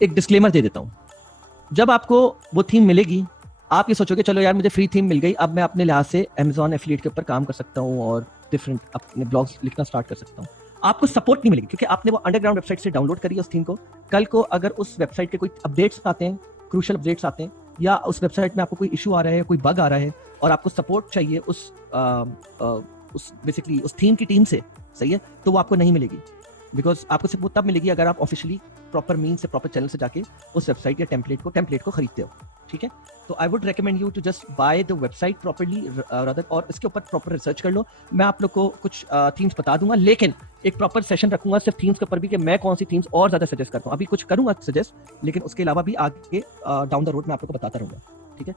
एक डिस्क्लेमर दे देता हूँ। जब आपको वो थीम मिलेगी, आप ये सोचोगे चलो यार मुझे फ्री थीम मिल गई, अब मैं अपने लिहाज से Amazon एफिलिएट के ऊपर काम कर सकता हूँ और डिफरेंट अपने ब्लॉग्स लिखना स्टार्ट कर सकता हूँ। आपको सपोर्ट नहीं मिलेगी क्योंकि आपने वो अंडरग्राउंड वेबसाइट से डाउनलोड करी है उस थीम को। कल को अगर उस वेबसाइट के कोई अपडेट्स आते हैं, क्रूशियल अपडेट्स आते हैं, या उस वेबसाइट में आपको कोई इशू आ रहा है, कोई बग आ रहा है और आपको सपोर्ट चाहिए उस बेसिकली उस थीम की टीम से, सही है, तो वो आपको नहीं मिलेगी। बिकॉज आपको सिर्फ वो तब मिलेगी अगर आप ऑफिशियली प्रॉपर मीन से, प्रॉपर चैनल से जाके उस वेबसाइट या टेम्पलेट को खरीदते हो, ठीक है। तो I would recommend you to just buy the website properly rather, और इसके ऊपर प्रॉपर रिसर्च कर लो। मैं आप लोग को कुछ थीम्स बता दूंगा, लेकिन एक प्रॉपर सेशन रखूंगा सिर्फ थीम्स के ऊपर भी कि मैं कौन सी थीम्स और ज्यादा सजेस्ट करता हूँ। अभी कुछ करूंगा सजेस्ट, लेकिन उसके अलावा भी आगे डाउन द रोड मैं आप लोग को बताता रहूंगा, ठीक है।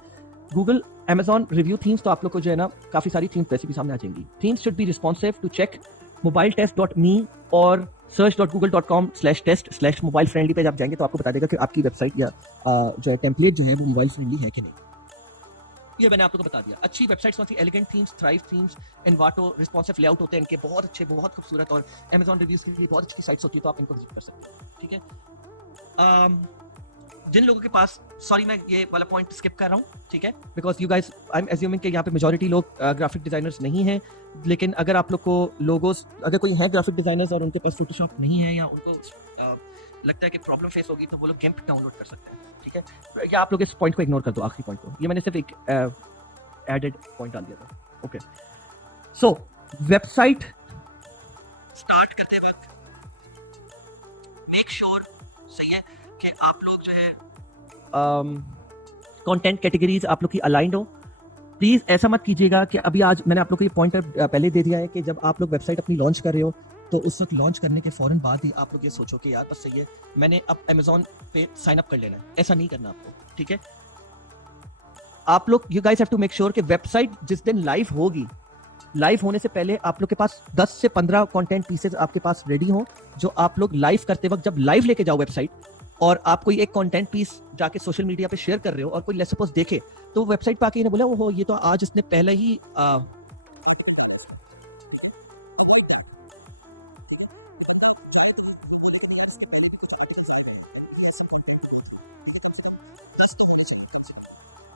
गूगल Amazon रिव्यू थीम्स, तो आप लोग को जो है ना काफी सारी थीम्स वैसे भी सामने आ जाएंगी। Themes should be responsive to check mobiletest.me और search.google.com/test/mobile friendly पेज आप जाएंगे तो आपको बता देगा कि आपकी वेबसाइट या जो है टेम्पलेट जो है वो मोबाइल फ्रेंडली है कि नहीं। ये मैंने आप लोगों को बता दिया। अच्छी वेबसाइट्स कौन सी? Elegant themes, thrive themes, Envato, responsive layout होते हैं इनके, बहुत अच्छे, बहुत खूबसूरत, और Amazon रिव्यूज के लिए बहुत अच्छी साइट्स होती है, तो आप इनको विजिट कर सकते हो, ठीक है। जिन लोगों के पास, सॉरी मैं ये वाला पॉइंट स्किप कर रहा हूँ, ठीक है, because you guys, I am assuming कि यहाँ पे मेजॉरिटी लोग ग्राफिक डिजाइनर्स नहीं हैं, लेकिन अगर आप लोग को लोगोस, अगर कोई है ग्राफिक डिजाइनर्स और उनके पास फोटोशॉप नहीं है या उनको लगता है कि प्रॉब्लम फेस होगी, तो वो लोग GIMP डाउनलोड कर सकते हैं, ठीक है। या आप लोग इस पॉइंट को इग्नोर कर दो, आखिरी पॉइंट को, ये मैंने सिर्फ एक एडेड पॉइंट डाल दिया था, ओके। सो वेबसाइट स्टार्ट करते वक्त मेक श्योर, सही है, कि आप लोग जो है कंटेंट कैटेगरीज आप लोग की अलाइंड हो। प्लीज ऐसा मत कीजिएगा कि अभी आज मैंने आप लोग को ये पॉइंट पहले दे दिया है कि जब आप लोग वेबसाइट अपनी लॉन्च कर रहे हो तो उस वक्त लॉन्च करने के फौरन बाद ही आप लोग ये सोचो कि यार बस सही है, मैंने अब Amazon पे साइन अप कर लेना है। ऐसा नहीं करना आपको, ठीक है। आप लोग, you guys have to make sure कि वेबसाइट जिस दिन लाइव होगी, लाइव होने से पहले आप लोग के पास 10 से 15 कंटेंट पीसेज आपके पास रेडी हो, जो आप लोग लाइव करते वक्त जब लाइव लेके जाओ वेबसाइट, और आप कोई एक कंटेंट पीस जाके सोशल मीडिया पे शेयर कर रहे हो और कोई लेट्स सपोज देखे, तो वेबसाइट पे आके इन्हें बोला ओहो ये तो आज इसने पहले ही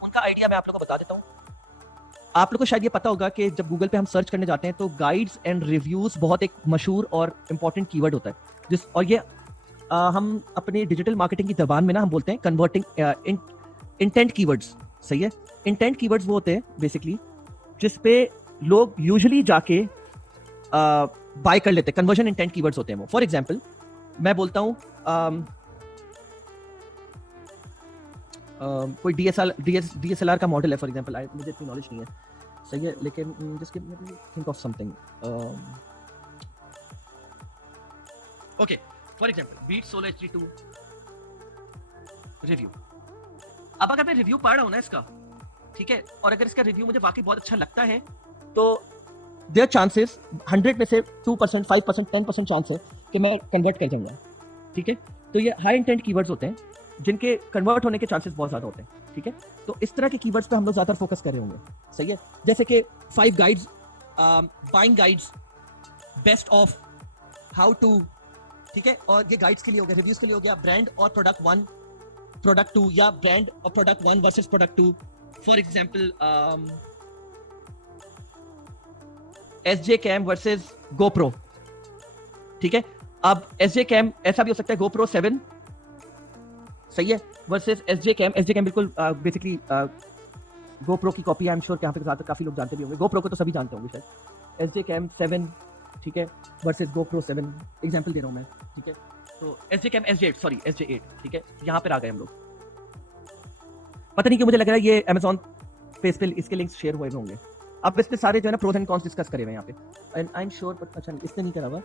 उनका आइडिया मैं आप लोगों को बता देता हूँ। आप लोग को शायद ये पता होगा कि जब गूगल पे हम सर्च करने जाते हैं तो गाइड्स एंड रिव्यूज बहुत एक मशहूर और इंपॉर्टेंट कीवर्ड होता है, और ये हम अपने डिजिटल मार्केटिंग की जबान में ना हम बोलते हैं कन्वर्टिंग इंटेंट कीवर्ड्स, सही है। इंटेंट कीवर्ड्स वो होते हैं बेसिकली जिस पे लोग यूजुअली जाके बाय कर लेते हैं, कन्वर्जन इंटेंट कीवर्ड्स होते हैं वो। फॉर एग्जांपल मैं बोलता हूँ कोई DSLR का मॉडल है फॉर एग्जांपल, मुझे इतनी नॉलेज नहीं है, सही है, लेकिन just give me think of something. Okay, for example beat solo HD2 review. अब अगर मैं रिव्यू पढ़ रहा हूं ना इसका, ठीक है, और अगर इसका रिव्यू मुझे वाकई बहुत अच्छा लगता है, तो देयर चांसेस 100 में से 2%, 5%, 10% चांस है कि मैं कन्वर्ट कर जाऊंगा, ठीक है। तो ये हाई इंटेंट कीवर्ड्स होते हैं जिनके कन्वर्ट होने के चांसेस बहुत ज्यादा होते हैं, ठीक है। तो इस तरह के कीवर्ड्स पे हम लोग ज्यादा फोकस कर रहे होंगे, सही है। जैसे कि 5 guides, buying guides, best of, how to, ठीक है, और ये गाइड्स के लिए हो गया, रिव्यूज के लिए हो गया, ब्रांड और प्रोडक्ट 1, प्रोडक्ट 2, या ब्रांड और product 1 versus product 2। For example SJ Cam versus GoPro, ठीक है। अब SJ Cam ऐसा भी हो सकता है GoPro 7, सही है, वर्सेस SJ Cam बिल्कुल बेसिकली GoPro की कॉपी, आई एम श्योर कि यहाँ पे ज्यादा काफी लोग जानते भी होंगे, GoPro को तो सभी जानते होंगे शायद। SJ Cam 7, ठीक है, वर्सेस GoPro 7, एग्जांपल दे रहा हूँ मैं, ठीक है। तो SJ Cam SJ8, ठीक है, यहाँ पर आ गए हम लोग। पता नहीं क्यों मुझे लग रहा है ये Amazon पे इसके लिंक्स शेयर हुए होंगे। अब इसमें सारे जो है ना प्रोस एंड कॉन्स डिस्कस करे हुए यहाँ पे, and I am sure, but अच्छा इसने नहीं करा हुआ,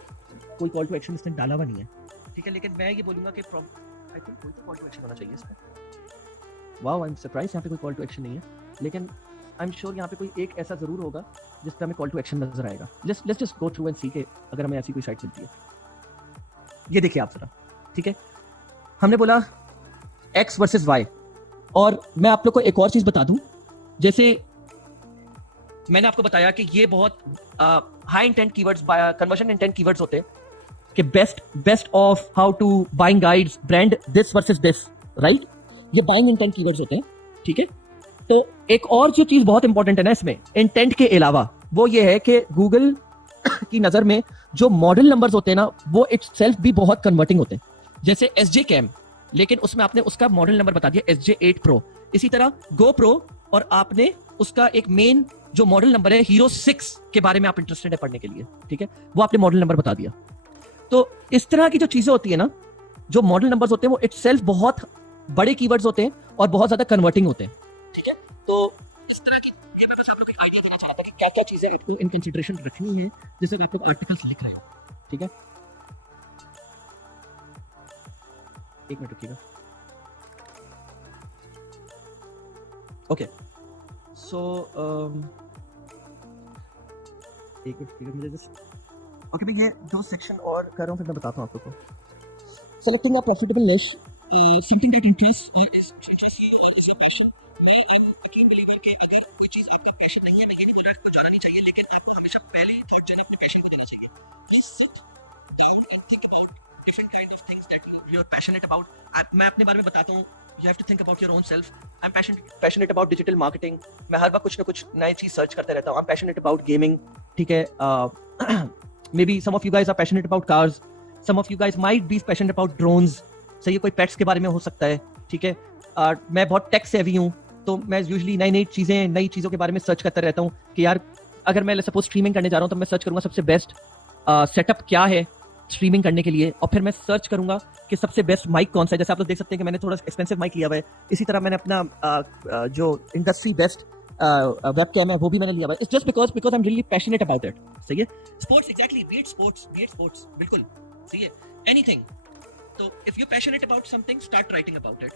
कोई कॉल टू एक्शन इसने डाला हुआ नहीं है, ठीक है। लेकिन मैं ये बोलूंगा कि आई थिंक कोई तो कॉल टू एक्शन होना चाहिए इसमें। वाओ, आई एम सरप्राइज यहाँ पे कोई कॉल टू एक्शन नहीं है, लेकिन आई एम श्योर यहाँ पे कोई एक ऐसा जरूर होगा जिस पे हमें कॉल टू एक्शन नजर आएगा। Let's just go through and see के अगर हमें ऐसी कोई साइट मिलती है। ये देखिए आप जरा, ठीक है, हमने बोला X वर्सेस Y, और मैं आप लोग को एक और चीज बता दूं, जैसे मैंने आपको बताया कि ये बहुत high intent keywords, conversion intent keywords होते हैं कि best of how to buying guides brand this versus this, right? ये बाइंग इंटेंट कीवर्ड्स होते हैं, ठीक है? तो एक और जो चीज बहुत इंपॉर्टेंट है ना इसमें इंटेंट के अलावा, वो ये है कि गूगल की नजर में जो मॉडल नंबर्स होते हैं ना, वो इटसेल्फ भी बहुत कन्वर्टिंग होते हैं। जैसे SJ-Cam, लेकिन उसमें आपने उसका मॉडल नंबर बता दिया SJ8 Pro। इसी तरह GoPro, और आपने उसका एक मेन जो मॉडल नंबर है Hero 6 के बारे में आप इंटरेस्टेड है पढ़ने के लिए, ठीक है, वो आपने मॉडल नंबर बता दिया। तो इस तरह की जो चीजें होती है ना, जो मॉडल नंबर्स होते हैं, वो इटसेल्फ बहुत बड़े कीवर्ड्स होते हैं और बहुत ज्यादा कन्वर्टिंग होते हैं, ठीक है? तो इस तरह की ये मैं बस आप लोगों को आइडिया देना चाहता था कि क्या क्या चीजें आपको इन कंसीडरेशन रखनी है जैसे आप लोग आर्टिकल्स लिख रहे हो, ठीक है? एक मिनट रुकिएगा। ओके, सो एक मिनट मुझे जस्ट ओके भाई, ये दो सेक्शन और कर रहा हूँ, फिर मैं बताता हूँ आप लोगों को। सेलेक्टिंग अ प्रॉफिटेबल निश, समथिंग दैट इंटरेस्ट यू और इज योर पैशन। मैं यकीन बिलीवर कि अगर कोई चीज़ आपका पैशन नहीं है, मैं ये नहीं बोल रहा आपको जाना नहीं चाहिए, लेकिन आपको हमेशा पहले थॉट जो है अपने पैशन को देना चाहिए। Please sit down and think about different kind of things that you are passionate about. मैं अपने बारे में बताता हूँ, you have to think about your own self. I'm passionate about digital marketing. मैं हर वक्त कुछ ना कुछ नई चीज सर्च करते रहता हूँ. I'm passionate about gaming. ठीक है? Maybe some of you guys are passionate about cars. Some of you guys might be passionate about drones. सही है, कोई पेट्स के बारे में हो सकता है, ठीक है? मैं बहुत टेक सेवी हूँ, तो मैं यूजुअली नई चीज़ों के बारे में सर्च करता रहता हूँ कि यार अगर मैं सपोज स्ट्रीमिंग करने जा रहा हूँ तो मैं सर्च करूँगा सबसे बेस्ट सेटअप क्या है स्ट्रीमिंग करने के लिए, और फिर मैं सर्च करूंगा कि सबसे बेस्ट माइक कौन सा है। जैसे आप लोग देख सकते हैं कि मैंने थोड़ा एक्सपेंसिव माइक लिया हुआ है, इसी तरह मैंने अपना जो इंडस्ट्री बेस्ट वेबकैम है वो भी मैंने लिया हुआ है। It's just because I am really passionate about it. सही है? Sports, exactly, be it sports, बिल्कुल सही है, एनीथिंग। तो if you passionate about something, start writing about it,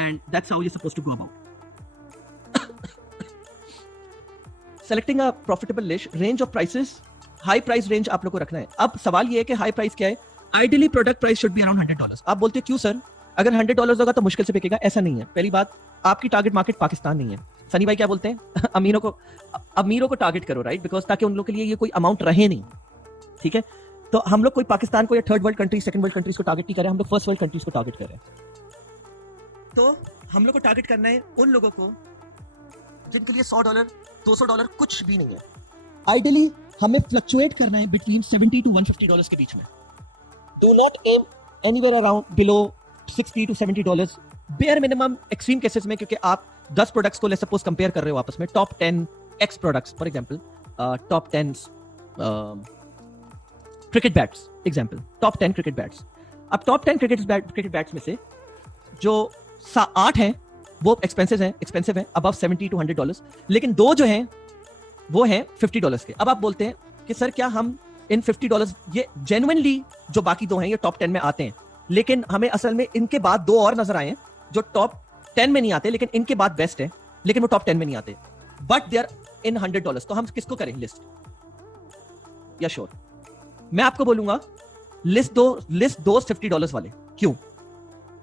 and that's how you supposed to go about selecting a profitable niche, range of prices, high price range आप लोग को रखना है। अब सवाल ये है कि हाई प्राइस क्या है? Ideally product price should be around $100। आप बोलते हैं क्यों सर, अगर $100 होगा तो मुश्किल से बिकेगा? ऐसा नहीं है। पहली बात, आपकी टारगेट मार्केट पाकिस्तान नहीं है। सनी भाई क्या बोलते हैं? अमीरों को टारगेट करो, राइट? बिकॉज ताकि उन लोग के लिए ये कोई अमाउंट रहे नहीं, ठीक है? तो हम लोग कोई पाकिस्तान को या third world countries, second world countries को टारगेट नहीं कर रहे, हम लोग फर्स्ट वर्ल्ड कंट्रीज को टारगेट कर रहे हैं। तो हम लोग को टारगेट करना है उन लोगों को जिनके लिए $100 $200 कुछ भी नहीं है। आइडियली हमें फ्लक्चुएट करना है बिटवीन $70 to $150 के बीच में। Do not aim anywhere around below $60 to $70। Bare minimum extreme cases में, क्योंकि आप 10 प्रोडक्ट्स को लेट्स सपोज कंपेयर कर रहे हो आपस में, top 10 X products for example, top 10 cricket bats example, top 10 cricket bats. अब टॉप 10 क्रिकेट बैट्स में से जो 8 हैं वो एक्सपेंसिव हैं अबव $70 to $100, लेकिन दो जो हैं वो हैं $50 के। अब आप बोलते हैं कि सर क्या हम इन $50, ये जेन्युइनली जो बाकी दो हैं ये टॉप 10 में आते हैं, लेकिन हमें असल में इनके बाद दो और नजर आए हैं जो टॉप 10 में नहीं आते, लेकिन इनके बाद बेस्ट है, लेकिन वो टॉप 10 में नहीं आते, बट दे आर इन $100। तो हम किसको करें लिस्ट? या श्योर मैं आपको बोलूंगा लिस्ट दो $50 वाले। क्यों?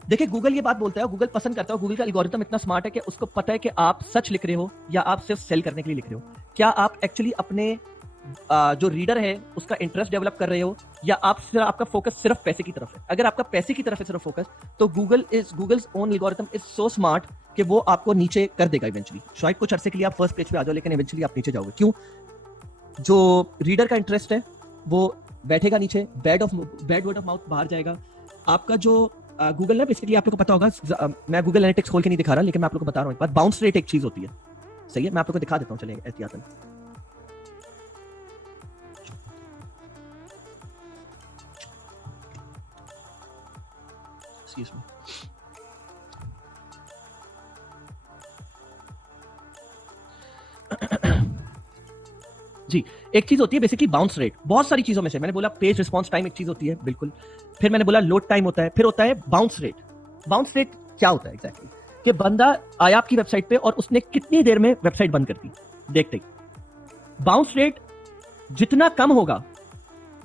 देखिए, गूगल ये बात बोलता है, गूगल पसंद करता है, गूगल का एल्गोरिथम इतना स्मार्ट है कि उसको पता है कि आप सच लिख रहे हो या आप सिर्फ सेल करने के लिए लिख रहे हो। क्या आप एक्चुअली अपने जो रीडर है उसका इंटरेस्ट डेवलप कर रहे हो, या आपका फोकस सिर्फ पैसे की तरफ है? अगर आपका पैसे की तरफ है सिर्फ फोकस, तो Google's own algorithm is so smart कि वो आपको नीचे कर देगा इवेंचुअली। शायद कुछ अरसे के लिए आप फर्स्ट पेज पे आ जाओ, लेकिन इवेंचुअली आप नीचे जाओगे। क्यों? जो रीडर का इंटरेस्ट है वो बैठेगा नीचे, बैड वर्ड ऑफ माउथ बाहर जाएगा। आपका जो गूगल ना, बेसिकली आप लोगों को पता होगा, मैं गूगल एनालिटिक्स खोल के नहीं दिखा रहा, लेकिन मैं आप लोगों को बता रहा हूं एक बात, बाउंस रेट एक चीज होती है। सही है? मैं आप लोगों को दिखा देता हूं, चलिए एहतियातन। Excuse me. जी, एक चीज होती है बेसिकली बाउंस रेट, बहुत सारी चीजों में से। मैंने बोला पेज रिस्पांस टाइम एक चीज होती है, बिल्कुल। फिर मैंने बोला लोड टाइम होता है, फिर होता है बाउंस रेट। बाउंस रेट क्या होता है एग्जैक्टली? कि बंदा आया आपकी वेबसाइट पे और उसने कितनी देर में वेबसाइट बंद कर दी देखते ही। बाउंस रेट जितना कम होगा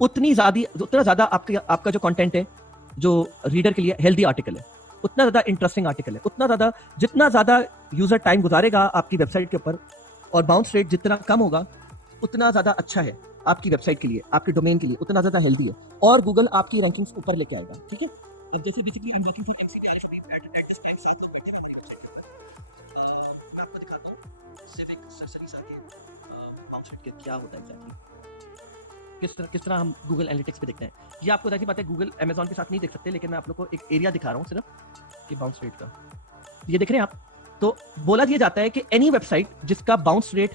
उतना ज्यादा आपका जो कंटेंट है, जो रीडर के लिए हेल्दी आर्टिकल है, उतना ज्यादा इंटरेस्टिंग आर्टिकल है, जितना ज्यादा यूजर टाइम गुजारेगा आपकी वेबसाइट के ऊपर, और बाउंस रेट जितना कम होगा उतना ज्यादा अच्छा है आपकी वेबसाइट के लिए, आपके डोमेन के लिए उतना ज़्यादा हेल्दी है और गूगल आपकी रैंकिंग्स ऊपर लेके आएगा, ठीक है। अब जैसे basically I am working for Exi direct at display, साथ लोग बैठे हैं मेरी वेबसाइट के ऊपर। मैं आपको दिखाता हूँ सिविक सरसरीसा के बाउंस रेट क्या होता है एग्जैक्टली, किस तरह हम गूगल एनालिटिक्स पे देखते हैं। ये आपको जाहिर बात है गूगल अमेजॉन के साथ नहीं देख सकते, लेकिन मैं आप लोग को एक एरिया दिखा रहा हूँ सिर्फ कि बाउंस रेट का। ये देख रहे हैं आप, तो बोला दिया जाता है कि एनी वेबसाइट जिसका बाउंस रेट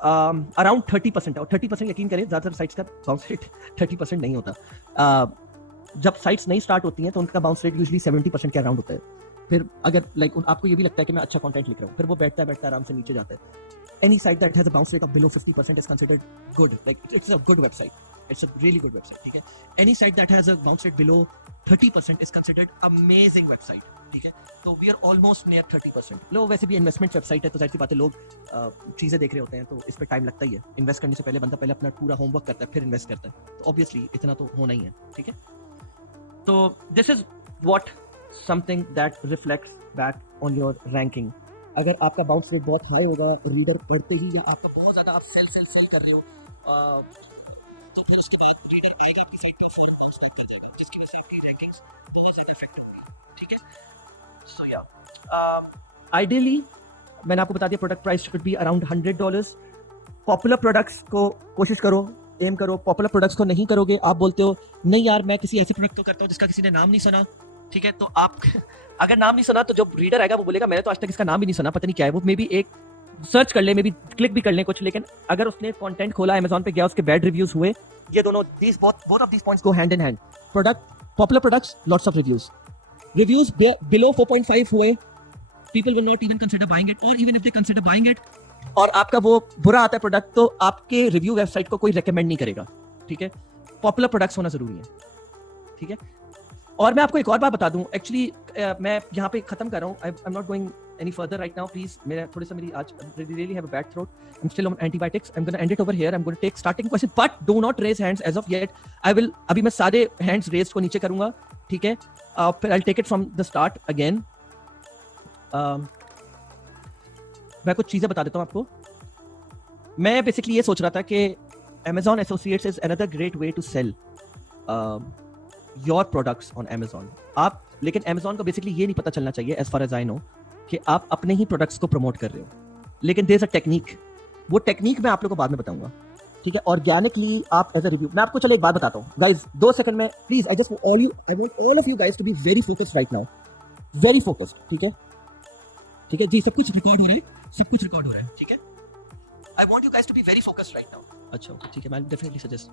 अराउंड 30% है, और 30% यकीन करें ज़्यादातर साइट्स का बाउंस रेट 30% नहीं होता। जब साइट्स नई स्टार्ट होती हैं तो उनका बाउंस रेट यूजुअली 70% के अराउंड होता है। फिर अगर लाइक आपको ये भी लगता है कि मैं अच्छा कंटेंट लिख रहा हूँ, फिर वो बैठता आराम से नीचे जाता है। Any site that has a bounce rate of below 50% is considered good. Like it's a good website. It's a really good website. ठीक है. Any site that has a bounce rate below 30% is considered amazing website. ठीक है. तो we are almost near 30%. लोग वैसे भी investment website है तो जाहिर सी बात है लोग चीज़ें देख रहे होते हैं तो इस पर टाइम लगता ही है। इन्वेस्ट करने से पहले बंदा पहले अपना पूरा होमवर्क करता है फिर इन्वेस्ट करता है, तो ऑब्वियसली इतना तो होना ही है। ठीक है. तो this is what something that reflects back on your ranking. अगर आपका बाउंस रेट बहुत हाई होगा रीडर पढ़ते ही, या आपका बहुत ज़्यादा आप सेल कर रहे हो, तो फिर उसके बाद रीडर आएगा आपकी साइट पर फौरन बाउंस बैक कर जाएगा, जिसकी वजह से आपकी रैंकिंग्स बहुत ज़्यादा अफेक्ट होंगी। ठीक है. सो या आइडियली मैंने आपको बता दिया product price should be around $100। Popular products को कोशिश करो, एम करो। पॉपुलर प्रोडक्ट्स को नहीं करोगे, आप बोलते हो नहीं यार मैं किसी ऐसे प्रोडक्ट को करता हूँ जिसका किसी ने नाम नहीं सुना, ठीक है, तो आप अगर नाम नहीं सुना तो जो रीडर आएगा वो बोलेगा मैंने तो आज तक इसका नाम भी नहीं सुना, पता नहीं क्या है वो, मे बी एक सर्च कर ले, मे बी क्लिक भी कर ले कुछ, लेकिन अगर उसने कंटेंट खोला अमेज़न पे गया उसके बैड रिव्यूज हुए, ये दोनों both of these points go hand in hand. Popular products lots of reviews below 4.5 हुए, people will not even consider buying it, और even if they consider buying it और आपका वो बुरा आता है प्रोडक्ट, तो आपके रिव्यू वेबसाइट को कोई रेकमेंड नहीं करेगा। ठीक है. पॉपुलर प्रोडक्ट्स होना जरूरी है. ठीक है. और मैं आपको एक और बात बता दूं, एक्चुअली मैं यहाँ पे खत्म कर रहा हूँ, I am not going any further right now please. मेरा थोड़ा सा मेरी आज really have a bad throat, I am still on antibiotics, I am gonna end it over here, I am gonna take starting question but do not raise hands as of yet. I will अभी मैं सारे hands raise को नीचे करूंगा, ठीक है, फिर I take it from the start again. मैं कुछ चीजें बता देता हूँ आपको। मैं बेसिकली ये सोच रहा था कि Amazon Associates is another great way to sell your products on Amazon. आप लेकिन Amazon को बेसिकली ये नहीं पता चलना चाहिए as far as I know कि आप अपने ही प्रोडक्ट्स को प्रमोट कर रहे हो, लेकिन देयर इज अ टेक्निक, वो टेक्निक मैं आप लोगों को बाद में बताऊंगा। ठीक है. ऑर्गेनिकली आप एज अ रिव्यू, मैं आपको चलो एक बात बताता हूँ गाइस, 2 सेकंड में please, I want all of you guys to be very focused right now, very focused. ठीक है. ठीक है जी, सब कुछ रिकॉर्ड हो रहा है, सब कुछ रिकॉर्ड हो रहा है। ठीक है. I want you guys to be very focused right now. अच्छा ओके ठीक है, मैं डेफिनेटली सजेस्ट।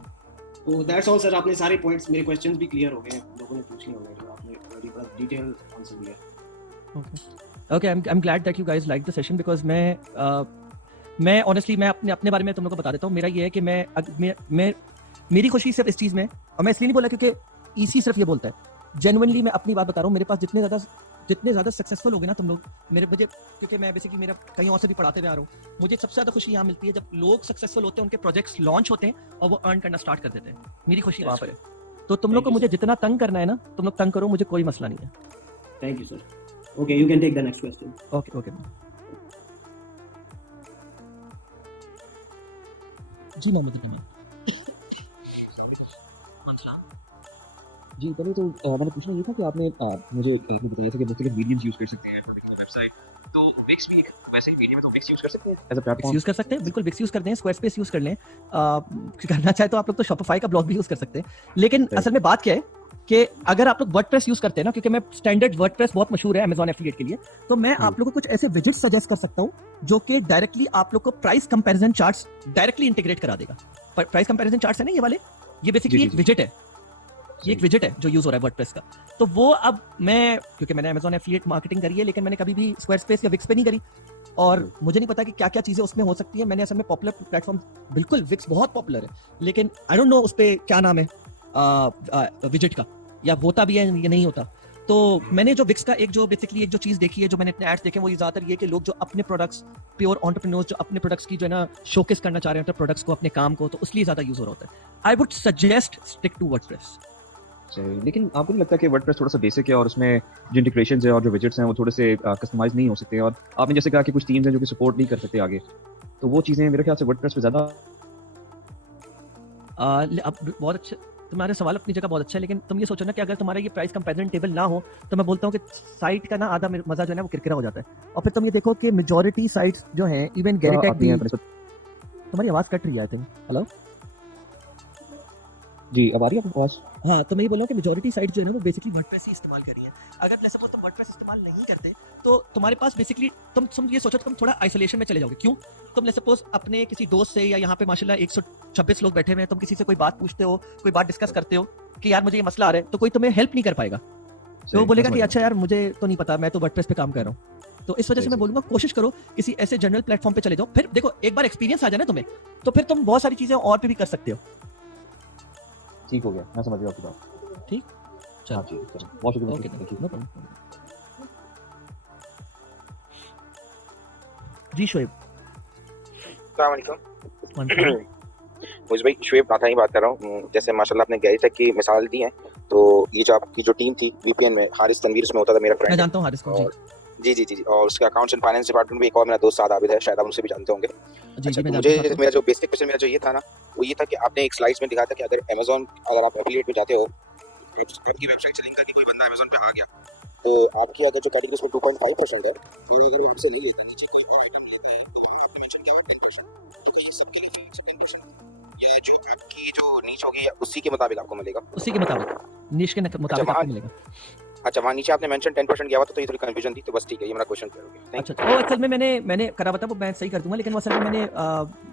तो दैट्स ऑल सर, आपने सारे पॉइंट्स, मेरे क्वेश्चंस भी क्लियर हो गए हैं, लोगों ने पूछ लिए होंगे, तो आपने वेरी बड़ा डिटेल आंसर दिया। Okay I am glad that you guys like the session, because मैं ऑनेस्टली मैं अपने बारे में तुम लोगों को बता देता हूँ। मेरा ये है कि मैं मेरी खुशी सिर्फ इस चीज़ में, और मैं इसलिए नहीं बोला क्योंकि ईसी सिर्फ ये बोलता है, जेन्युइनली मैं अपनी बात बता रहा हूँ। मेरे पास जितने ज़्यादा सक्सेसफुल हो गए ना तुम लोग मुझे, क्योंकि मैं बेसिकली मेरा कहीं और से भी पढ़ाते हुए आ रहा हूँ, मुझे सबसे ज़्यादा खुशी यहाँ मिलती है जब लोग सक्सेसफुल होते हैं, उनके प्रोजेक्ट्स लॉन्च होते हैं और वो अर्न करना स्टार्ट कर देते हैं। मेरी खुशी वहाँ पर है। तो तुम लोग को मुझे जितना तंग करना है ना, तुम लोग तंग करो, मुझे कोई मसला नहीं है। Thank you sir. Okay, you can take the next question. Okay okay जी नाम जी। पहले तो मैंने पूछना ये था कि आपने मुझे बताया था कि मुख्तलिफ मीडियम्स यूज़ कर सकते हैं फॉर मेकिंग अ वेबसाइट, तो विक्स भी एक वैसे ही मीडियम है, तो विक्स यूज़ कर सकते हैं एज अ प्लेटफॉर्म? यूज़ कर सकते हैं, बिल्कुल विक्स यूज़ कर दें, स्क्वायरस्पेस यूज़ कर लें, करना चाहे तो आप लोग तो शॉपिफाई का ब्लॉग भी यूज़ कर सकते हैं। लेकिन असल में बात क्या है कि अगर आप लोग वर्डप्रेस यूज़ करते हैं ना, क्योंकि मैं स्टैंडर्ड वर्डप्रेस बहुत मशहूर है अमेज़न एफिलिएट के लिए, तो मैं आप लोगों को कुछ ऐसे विजेट्स सजेस्ट कर सकता हूँ जो कि डायरेक्टली आप लोग को price comparison charts directly integrate करा देगा। प्राइस कंपैरिजन चार्ट्स है ना ये वाले, ये बेसिकली एक विजेट है, ये एक विजेट है जो यूज हो रहा है वर्डप्रेस का। तो वो अब मैं, क्योंकि मैंने अमेज़न एफिलिएट मार्केटिंग करी है, लेकिन मैंने कभी भी स्क्वायरस्पेस या विक्स पे नहीं करी, और मुझे नहीं पता कि क्या क्या चीजें उसमें हो सकती है। मैंने असल में पॉपुलर प्लेटफॉर्म, बिल्कुल विक्स बहुत पॉपुलर है, लेकिन आई डोंट नो उस पर क्या नाम है विजेट का, या होता भी है या नहीं होता। तो मैंने जो विक्स का एक जो चीज देखी है, जो मैंने अपने एड्स देखे, वो ये ज्यादातर ये कि लोग जो अपने प्रोडक्ट्स, प्योर एंटरप्रेन्योर्स जो अपने प्रोडक्ट्स की जो है ना शोकेस करना चाह रहे हैं, प्रोडक्ट्स को, अपने काम को, तो उसलिए ज्यादा यूज हो रहा होता है। I would suggest stick to WordPress. लेकिन आपको नहीं लगता कि वर्डप्रेस थोड़ा सा बेसिक है और उसमें जो इंटीग्रेशंस है और जो विजेट्स हैं वो थोड़े से कस्टमाइज नहीं हो सकते, और आपने जैसे कहा कि कुछ टीम्स हैं जो कि सपोर्ट नहीं कर सकते आगे, तो वो चीज़ें मेरे ख्याल से वर्डप्रेस पे ज़्यादा अब बहुत अच्छा, तुम्हारा सवाल अपनी जगह बहुत अच्छा है, लेकिन तुम ये सोचो ना कि अगर तुम्हारा ये प्राइस कंपैरिजन टेबल ना हो तो मैं बोलता हूँ कि साइट का ना आधा मजा जो है ना वो किरकिरा हो जाता है। और फिर तुम ये देखो कि मेजॉरिटी साइट्स जो हैं, इवन गेरिटेक भी, तुम्हारी आवाज कट रही है आई थिंक। हेलो जी, अब आ रही है आपको आवाज? हाँ, तो मैं ये बोल रहा हूँ कि मेजॉरिटी साइट जो है ना वो बेसिकली वर्डप्रेस ही इस्तेमाल कर रही है। अगर लेट्स सपोज तुम वर्डप्रेस इस्तेमाल नहीं करते तो तुम्हारे पास बेसिकली तुम ये सोचो तुम थोड़ा आइसोलेशन में चले जाओगे। क्यों? तुम लेट्स सपोज अपने किसी दोस्त से, या यहाँ पे माशाल्लाह 126 लोग बैठे हुए हैं, तुम किसी से कोई बात पूछते हो, कोई बात डिस्कस करते हो कि यार मुझे ये मसला आ रहा है, तो कोई तुम्हें हेल्प नहीं कर पाएगा। तो वो बोलेगा कि अच्छा यार मुझे तो नहीं पता, मैं तो वर्डप्रेस पे काम कर रहा हूँ। तो इस वजह से मैं बोलूंगा कोशिश करो किसी ऐसे जनरल प्लेटफॉर्म पे चले जाओ। फिर देखो एक बार एक्सपीरियंस आ जाए ना तुम्हें, तो फिर तुम बहुत सारी चीजें और पे भी कर सकते हो। ठीक हो गया, मैं समझ गया आपकी बात। ठीक, चलो हाँ जी, चलो, बहुत शुक्रिया। Okay, thank you. No problem. जी शोएब। अस्सलाम वालेकुम। मुझे भाई शुएब नाथा ही बात कर रहा हूँ। जैसे माशाल्लाह आपने गैरिटेक की मिसाल दी है, तो ये जो आपकी जो टीम थी वीपीएन में, हारिस तनवीर उसमें होता था, मेरा फ्रेंड। मैं जानता हूँ हारिस को जी जी जी जी। और उसका अकाउंट्स एंड फाइनेंस डिपार्टमेंट में एक और मेरा दोस्त साद आबिद है, शायद आप उनसे भी जानते होंगे। जी। अच्छा, मैं तो जानता मुझे हूँ मेरा जो बेसिक क्वेश्चन मेरा जो ये था ना, वो ये था कि आपने एक स्लाइड्स में दिखाया था कि अगर अमेज़न, अगर आप एफिलिएट में जाते हो, आपकी वेबसाइट से लिंक करके कोई बंदा अमेज़न पे आ गया, तो आपकी अगर जो कैटेगरी उसमें 2.5% है, तो अगर वो हमसे ले लेता है, नीचे कोई और आइटम लेता है, तो आपने मेंशन किया हुआ 10%, तो ये सबके लिए फिक्स 10%, या जो आपकी जो नीच होगी उसी के मुताबिक आपको मिलेगा? उसी के मुताबिक, निश के मुताबिक आपको मिलेगा। अच्छा, वहाँ नीचे आपने मेंशन 10% किया हुआ था, तो ये थोड़ी कंफ्यूजन थी, तो बस ठीक है, ये मेरा क्वेश्चन क्लियर हो गया। अच्छा, वो असल में मैंने करा हुआ था, वो मैं सही कर दूंगा, लेकिन वो असल में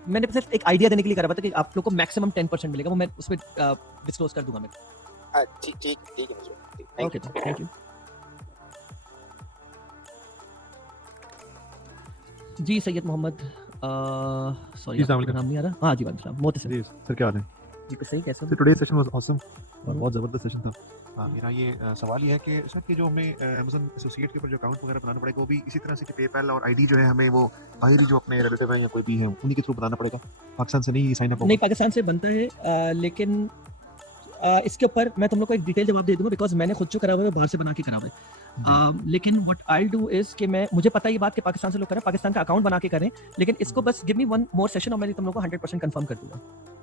मैंने सिर्फ एक आइडिया देने के लिए करा हुआ था कि आप लोग को मैक्सिमम 10% मिलेगा, वो मैं उसमें डिस्क्लोज कर दूंगा मैं। ठीक है मुझे। Okay, thank you. जी सैयद मोहम्मद, सॉरी नाम नहीं आ रहा। हाँ जी, वालेकुम सलाम। मोहतसिम जी सर, क्या हाल है? जी, तो सही कैसे sir, today session was awesome और बहुत ज़बरदस्त सेशन था। मेरा ये सवाल ये है कि सर कि जो हमें अमेज़न एसोसिएट के ऊपर जो अकाउंट वगैरह बनाना पड़ेगा, वो भी इसी तरह से कि पेपैल और आईडी जो है हमें वो बाहरी जो अपने रिलेटिव हैं या कोई भी है उन्हीं के थ्रू बनाना पड़ेगा, पाकिस्तान से नहीं साइन अप होगा? नहीं, पाकिस्तान से बनता है, लेकिन इसके ऊपर मैं तुम लोग को एक डिटेल जवाब दे दूंगा, बिकॉज मैंने खुद जो करा हुआ है बाहर से बना के करा हुआ है। लेकिन व्हाट आई डू इज कि मुझे पता है ये बात कि पाकिस्तान से लोग करें, पाकिस्तान का अकाउंट बना के करें, लेकिन इसको बस give me one more session और मैं तुम लोग को 100% कंफर्म कर दूंगा।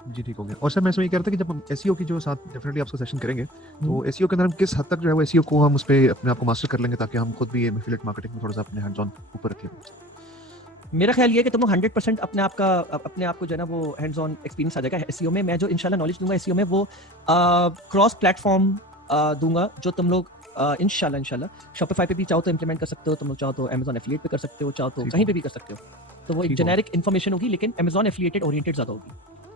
जी ठीक हो गया। और सर मैं इसमें ये कह रहा था कि जब हम एसईओ की जो साथ डेफिनेटली आपसे सेशन करेंगे, तो एसईओ के अंदर हम किस हद तक जो है वो एसईओ को हम उस पे अपने आप को मास्टर कर लेंगे, ताकि हम खुद भी एफिलिएट मार्केटिंग में थोड़ा सा अपने हैंड्स ऑन ऊपर रखें? मेरा ख्याल ये है कि तुम लोग 100% अपने आप को जो है ना वो हैंड्स ऑन एक्सपीरियंस आ जाएगा एसईओ में। मैं जो इंशाल्लाह नॉलेज दूंगा एसईओ में, वो क्रॉस प्लेटफॉर्म दूंगा, जो तुम लोग इंशाल्लाह शॉपिफाई पे भी चाहो तो इंप्लीमेंट कर सकते हो, तुम लोग चाहो तो अमेज़न एफिलिएट पे कर सकते हो, चाहो तो कहीं पे भी कर सकते हो। तो वो एक जेनेरिक इन्फॉर्मेशन होगी, लेकिन अमेज़न एफिलिएटेड ओरिएंटेड ज्यादा होगी।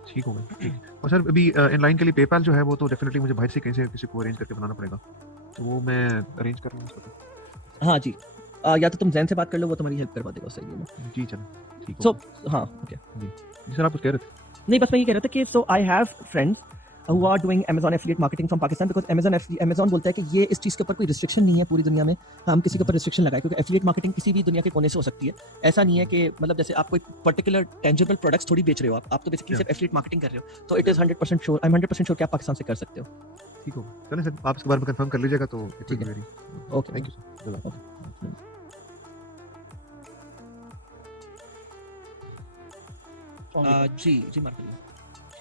ठीक हो गया। और सर अभी इन लाइन के लिए पेपैल जो है वो तो डेफिनेटली मुझे बाहर से कहीं से किसी को अरेंज करके बनाना पड़ेगा, तो वो मैं अरेंज कर लूँगा उसको? हाँ जी, या तो तुम जैन से बात कर लो, वो तुम्हारी हेल्प करवा देगा उससे। जी चलो, ठीक सो हो। हाँ, ओके जी सर, आप कुछ कह रहे थे? नहीं, बस मैं ये कह रहा था कि so I have friends who are doing Amazon affiliate marketing from Pakistan, because Amazon बोलता है कि ये इस चीज़ के ऊपर कोई रिस्ट्रिक्शन नहीं है पूरी दुनिया में, हम किसी के ऊपर रिस्ट्रिक्शन लगाए, क्योंकि एफिलिएट मार्केटिंग किसी भी दुनिया के कोने से हो सकती है। ऐसा नहीं है कि मतलब जैसे आप कोई पर्टिकुलर टेंजिबल प्रोडक्ट्स थोड़ी बेच रहे हो, आप तो बेसिकली सिर्फ एफिलिएट मार्केटिंग कर रहे हो। तो it is 100% sure, I am 100% sure कि आप पाकिस्तान से कर सकते हो। ठीक हो, चलें सर, आप इसके बारे में कंफर्म कर लीजिएगा तो ठीक है। Okay, thank you sir. जी मार्केटिंग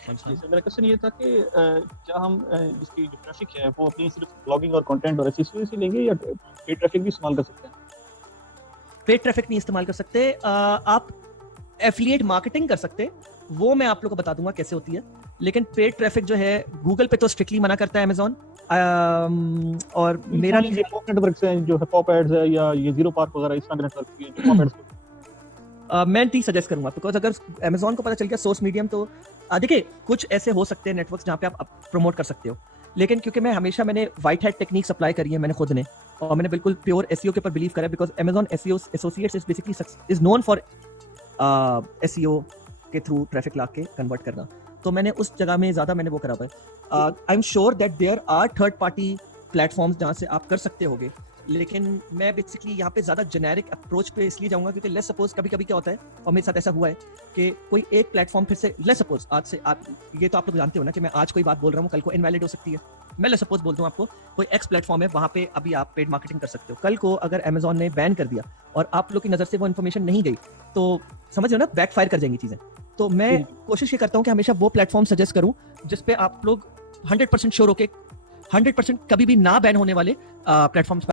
मेरा क्वेश्चन ये था कि क्या हम इसकी जो ट्रैफिक है वो अपनी सिर्फ ब्लॉगिंग और कंटेंट और एसईओ से लेंगे, या पेड ट्रैफिक भी इस्तेमाल कर सकते हैं? पेड ट्रैफिक नहीं इस्तेमाल कर सकते, आप एफिलिएट मार्केटिंग कर सकते, वो मैं आप लोगों को बता दूंगा कैसे होती है। लेकिन पेड ट्रैफिक जो है गूगल पे तो स्ट्रिक्टली मना करता है अमेज़न, और मेरा नेटवर्क से जो है पॉप एड्स है या ये जीरो पार्क वगैरह इस तरह के नेटवर्क की जो पॉप एड्स मैं नहीं सजेस्ट करूंगा, बिकॉज अगर अमेज़न को पता चल गया सोर्स मीडियम, तो देखिए कुछ ऐसे हो सकते हैं नेटवर्क्स जहाँ पे आप प्रमोट कर सकते हो, लेकिन क्योंकि मैंने वाइट हैट टेक्निक अप्लाई करी है मैंने खुद ने, और मैंने बिल्कुल प्योर एसईओ के ऊपर बिलीव करा है, because Amazon SEO associates is basically is known for SEO के थ्रू ट्रैफिक ला के कन्वर्ट करना। तो मैंने उस जगह में ज़्यादा मैंने वो करा हुआ है। I am sure that there are third party platforms जहाँ से आप कर सकते होगे, लेकिन मैं बेसिकली यहाँ पे ज़्यादा जेनेरिक अप्रोच पे इसलिए जाऊँगा क्योंकि लेट्स सपोज कभी कभी क्या होता है, और मेरे साथ ऐसा हुआ है कि कोई एक प्लेटफॉर्म फिर से लेट्स सपोज आज से आप ये तो आप लोग जानते हो ना कि मैं आज कोई बात बोल रहा हूँ कल को इनवैलिड हो सकती है। मैं लेट्स सपोज बोलता हूँ आपको कोई एक्स प्लेटफॉर्म है, वहाँ पे अभी आप पेड मार्केटिंग कर सकते हो, कल को अगर अमेज़न ने बैन कर दिया और आप लोग की नज़र से वो इन्फॉर्मेशन नहीं गई, तो समझ लो ना बैकफायर कर जाएंगी चीज़ें। तो मैं कोशिश ये करता हूँ कि हमेशा वो प्लेटफॉर्म सजेस्ट करूँ जिस पे आप लोग 100% श्योर होके 100% कभी भी ना बैन होने वाले प्लेटफॉर्म्स